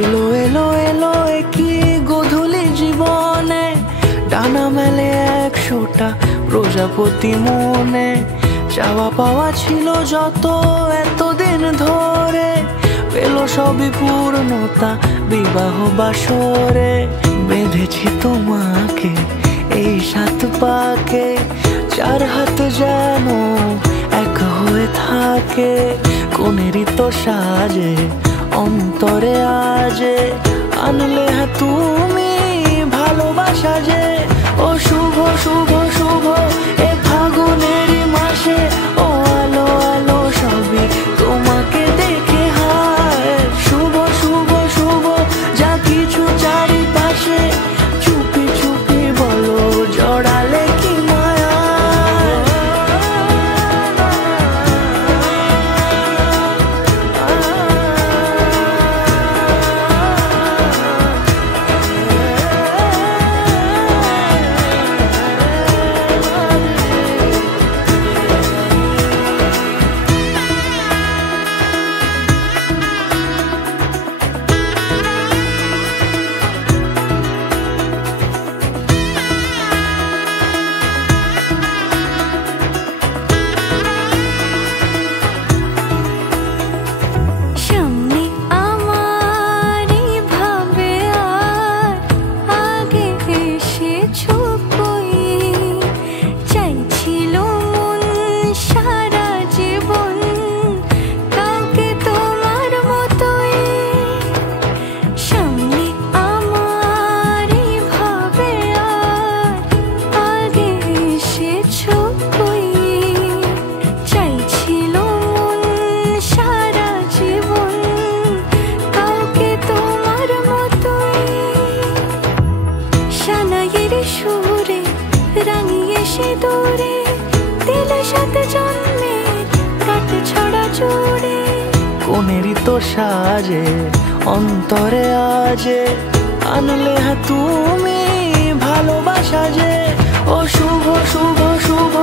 এলো এলো এলো কি গোধূলি জীবনে ডানা মেলে 100টা প্রজাপতি মনে চাওয়া পাওয়া ছিল যত এতদিন ধরে পেল সবই পূর্ণতা বিবাহ বাসরে বেঁধেছি তোমাকে এই 7 পাকে 4 হাত যেন এক হয়ে থাকে কোনেরই তো সাজে অন্তরে আজে আনলে তুমি ভালোবাসা যে ও শুভ শুভ শুভ এ ফাগুনেরই মাসে ও আলো আলো সবই তোমাকে দেখে হায় শুভ শুভ শুভ যা কিছু চারিপাশে চুপি চুপি বলো জড়ালে কি মায়া কোনেরই তো সাজে অন্তরে আজে আনলে তুমি ভালোবাসা যে ও শুভ শুভ শুভ